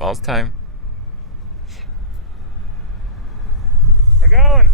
Falls time. We're going.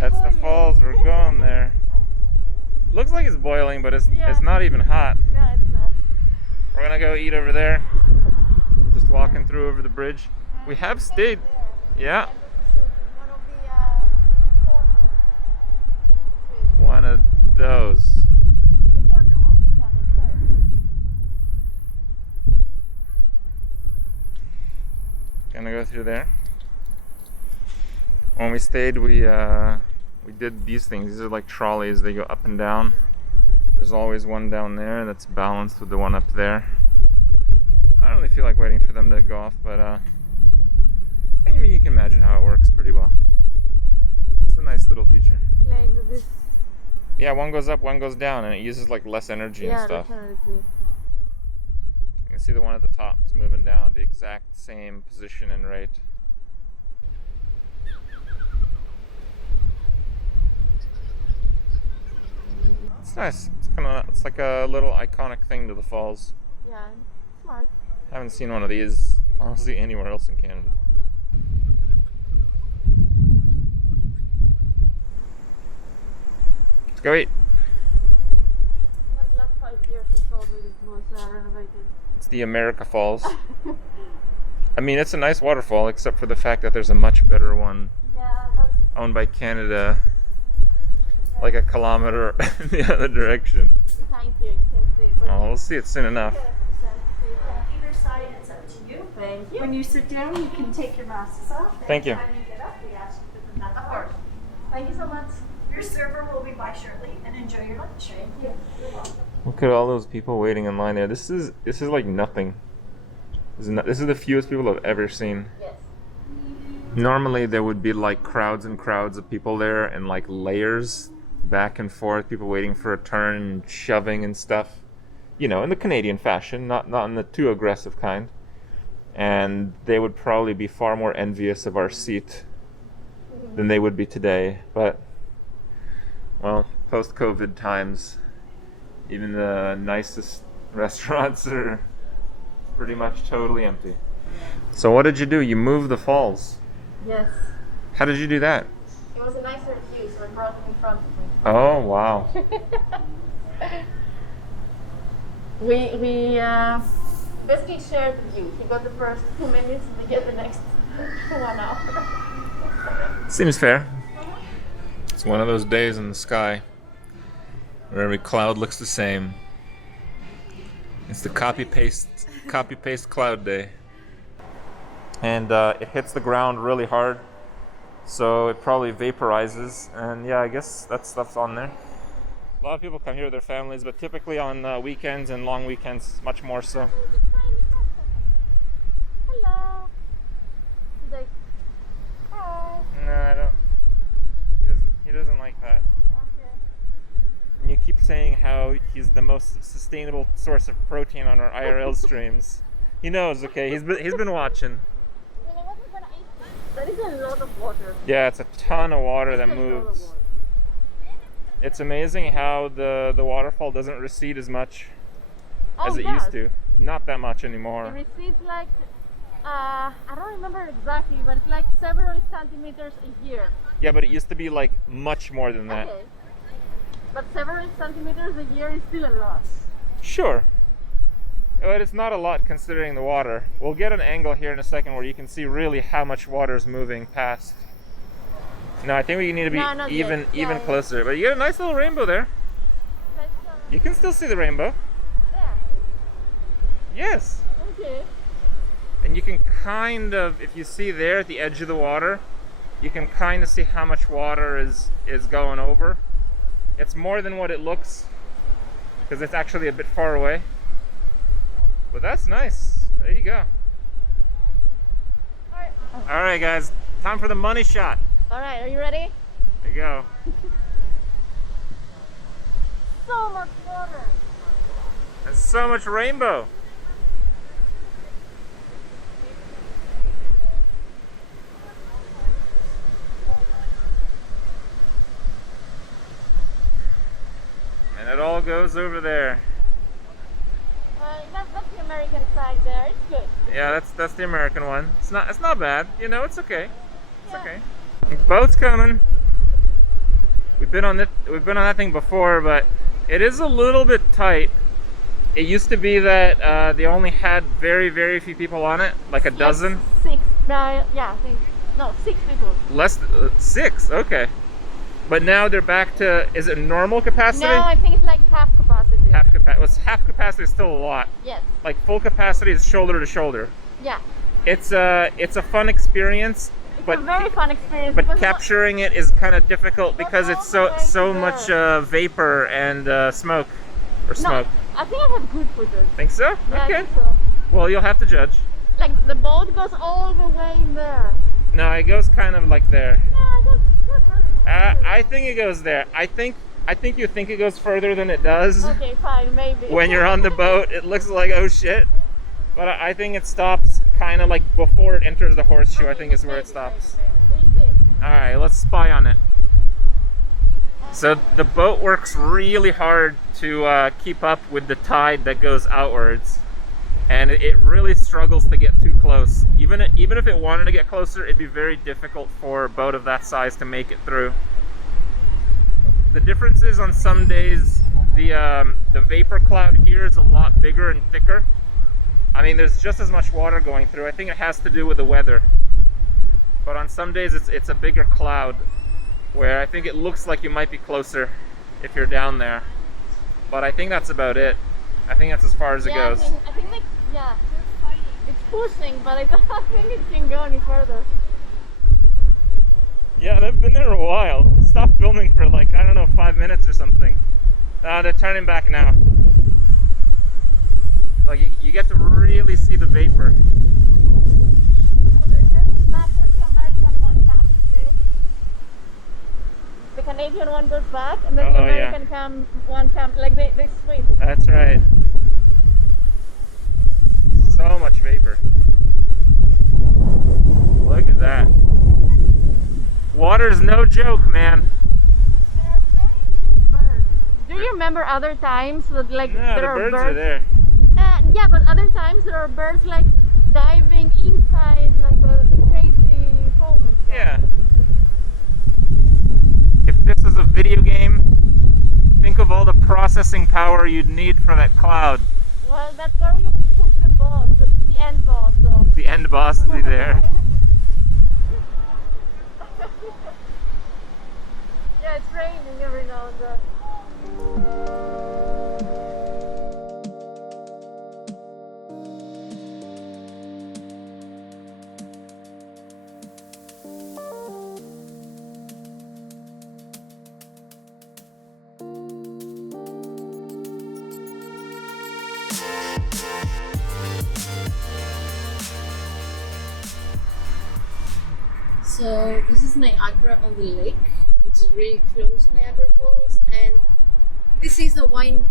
That's the falls. We're going there. Looks like it's boiling, but it's not even hot. No, it's not. We're gonna go eat over there. Just walking through over the bridge. We have stayed. Yeah. One of those. The corner ones. Yeah, that's right. Gonna go through there. When we stayed, we did these things. These are like trolleys. They go up and down. There's always one down there that's balanced with the one up there. I don't really feel like waiting for them to go off, but I mean, you can imagine how it works pretty well. It's a nice little feature. This. Yeah, one goes up, one goes down, and it uses like less energy and stuff. Less energy. You can see the one at the top is moving down the exact same position and rate. It's nice. It's like a little iconic thing to the falls. Yeah, smart. Haven't seen one of these honestly anywhere else in Canada. Let's go eat. Like last 5 years or so, it was renovated. It's the Niagara Falls. I mean, it's a nice waterfall, except for the fact that there's a much better one owned by Canada, like a kilometer in the other direction. Thank you. Can see. Oh, we'll see it soon enough. Either side, it's up to you. Thank you. When you sit down, you can take your masks off. Thank you. Anytime you get up, we ask you to put them back on. Of course. Thank you so much. Your server will be by shortly, and enjoy your lunch. Thank you. Look at all those people waiting in line there. This is like nothing. This is the fewest people I've ever seen. Yes. Normally there would be like crowds and crowds of people there, and like layers back and forth, people waiting for a turn and shoving and stuff, you know, in the Canadian fashion, not in the too aggressive kind. And they would probably be far more envious of our seat than they would be today. But well, post-COVID times, even the nicest restaurants are pretty much totally empty. So what did you do? You moved the falls. Yes. How did you do that? It was a nicer view, so I brought it in front of me. Oh, wow. We basically he shared with you. He got the first 2 minutes and you get the next 1 hour. Seems fair. It's one of those days in the sky where every cloud looks the same. It's the copy paste cloud day. And it hits the ground really hard, so it probably vaporizes. And yeah, I guess that stuff's on there. A lot of people come here with their families, but typically on weekends and long weekends, much more so. Hello. He's like, hi. No, I don't. He doesn't like that. Okay. And you keep saying how he's the most sustainable source of protein on our IRL streams. He knows, okay? He's been watching. Well, I wasn't gonna eat. That is a lot of water. Yeah, it's a ton of water that It's a lot of moves. water. It's amazing how the waterfall doesn't recede as much as it yes. used to. Not that much It anymore. recedes like, I don't remember exactly, but it's like several centimeters a year. Yeah, but it used to be like much more than that. Okay. But several centimeters a year is still a lot. Sure. But it's not a lot considering the water. We'll get an angle here in a second where you can see really how much water is moving past. No, I think we need to be No, not even yet. Yeah, yeah. closer. But you get a nice little rainbow there. Let's, You can still see the rainbow. yeah. Yes. Okay. And you can kind of, if you see there at the edge of the water, you can kind of see how much water is going over. It's more than what it looks, because it's actually a bit far away. But that's nice. There you go. Alright. All right, guys. Time for the money shot. Alright, are you ready? There you go. So much water. And so much rainbow. And it all goes over there. That's the American side there. It's good. Yeah, that's the American one. It's not bad. You know, it's okay. It's Yeah. okay. Boat's coming. We've been on that thing before, but it is a little bit tight. It used to be that they only had very, very few people on it, like a dozen. Six. Yeah, I think. No, 6 people. Less 6. Okay. But now they're back to, is it normal capacity? No, I think it's like half capacity. Half capacity. Well, half capacity is still a lot. Yes. Like full capacity is shoulder to shoulder. Yeah. It's a fun experience, It's but a very fun experience. but because capturing it is kind of difficult because it's so much vapor and smoke or smoke. No, I think I have good footage. Think so? Yeah, Okay. I think so. Well, you'll have to judge. Like the boat goes all the way in there. No, it goes kind of like there. No, I think it goes there. I think you think it goes further than it does. Okay, fine, maybe. When you're on the boat, it looks like, oh shit. But I think it stops kind of like before it enters the horseshoe. I think is where it stops. Maybe. We'll see. All right, let's spy on it. So the boat works really hard to keep up with the tide that goes outwards, and it really struggles to get too close. Even if it wanted to get closer, it'd be very difficult for a boat of that size to make it through. The difference is on some days the vapor cloud here is a lot bigger and thicker. I mean, there's just as much water going through. I think it has to do with the weather. But on some days it's a bigger cloud, where I think it looks like you might be closer if you're down there. But I think that's about it. I think that's as far as it goes. I think like, yeah, it's pushing, but I don't think it can go any further. Yeah, they've been there a while. We stopped filming for like, I don't know, 5 minutes or something. They're turning back now. Like you get to really see the vapor. Oh, they're turning back when the American one comes, see? The Canadian one goes back, and then the Oh, yeah. American one comes, like they switch. That's right. So much vapor. Look at that. Water's no joke, man. There are very few birds. Do you remember other times that like No, there the are birds birds? are there. Yeah, but other times there are birds like diving inside like the crazy foam and stuff. Yeah. If this is a video game, think of all the processing power you'd need for that cloud. Well, that's where you would put the boat. boss will be there. Yeah, it's raining every now and then. So this is Niagara on the lake, which is really close to Niagara Falls, and this is the wine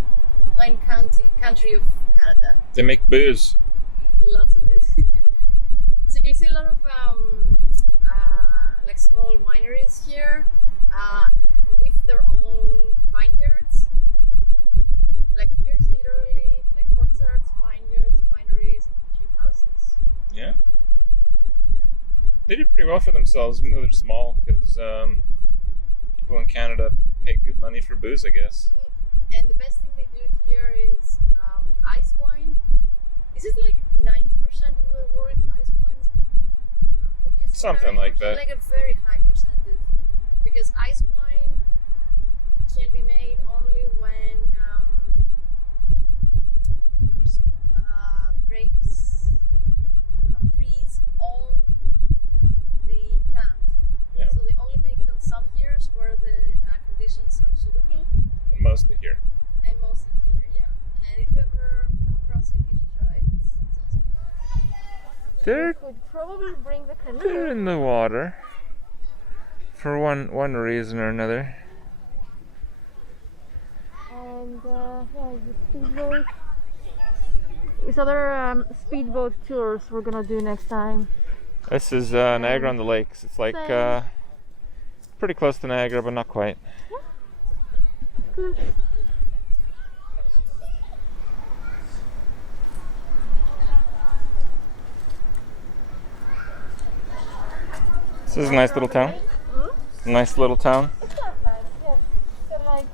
country of Canada. They make booze. Lots of it. So you see a lot of like small wineries here with their own vineyards. Like here's literally like orchards, vineyards, wineries, and a few houses. Yeah. They do pretty well for themselves, even though they're small, because people in Canada pay good money for booze, I guess. And the best thing they do here is ice wine. Is it like 90% of the world's ice wines produced? Something like that. Like a very high percentage, because ice wine can be made only when There's some more. the grapes freeze on the plant. Yeah. So they only make it on some years where the conditions are suitable, And mostly here. and mostly here, yeah. And if you ever come across it, you should try it. It's awesome. They're, Could probably bring the they're canoe. in the water for one reason or another. And yeah, the speedboat. These other speedboat tours we're gonna do next time. This is Niagara on the Lakes. It's like Same. pretty close to Niagara, but not quite. Good. This is a nice little town. Hmm? Nice little town. It's not bad. Yeah. Got like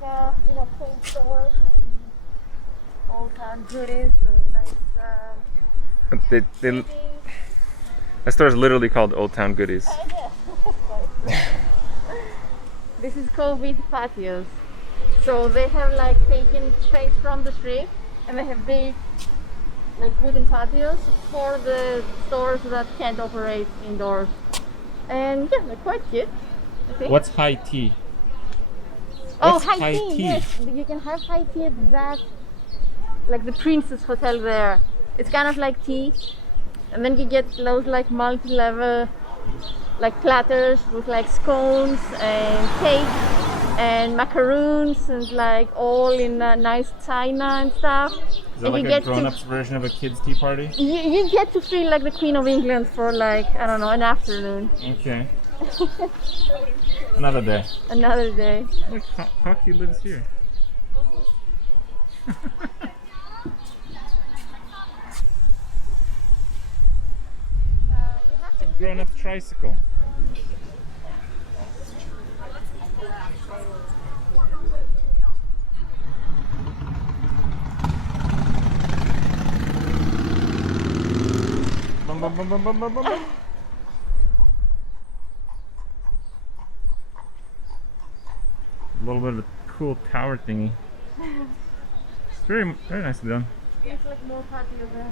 you know, paint stores and old time goodies and nice They, things. that store is literally called Old Town Goodies. Yeah. This is called with patios. So they have like taken space from the street and they have big like wooden patios for the stores that can't operate indoors. And yeah, they're quite cute. I think. What's high tea? Oh, What's high high tea, tea? yes. You can have high tea at that, like the Princess Hotel there. It's kind of like tea. And then you get those like multi-level like platters with like scones and cake and macaroons and like all in nice china and stuff. Is that And like you a get grown-up's version of a kid's tea party? you get to feel like the Queen of England for like, I don't know, an afternoon. Okay. Another day. Another day. Look, Hockey lives here. It's a grown-up tricycle. Bum, bum, bum, bum, bum, bum, bum. A little bit of a cool tower thingy. It's very nicely done. It's like more patio there.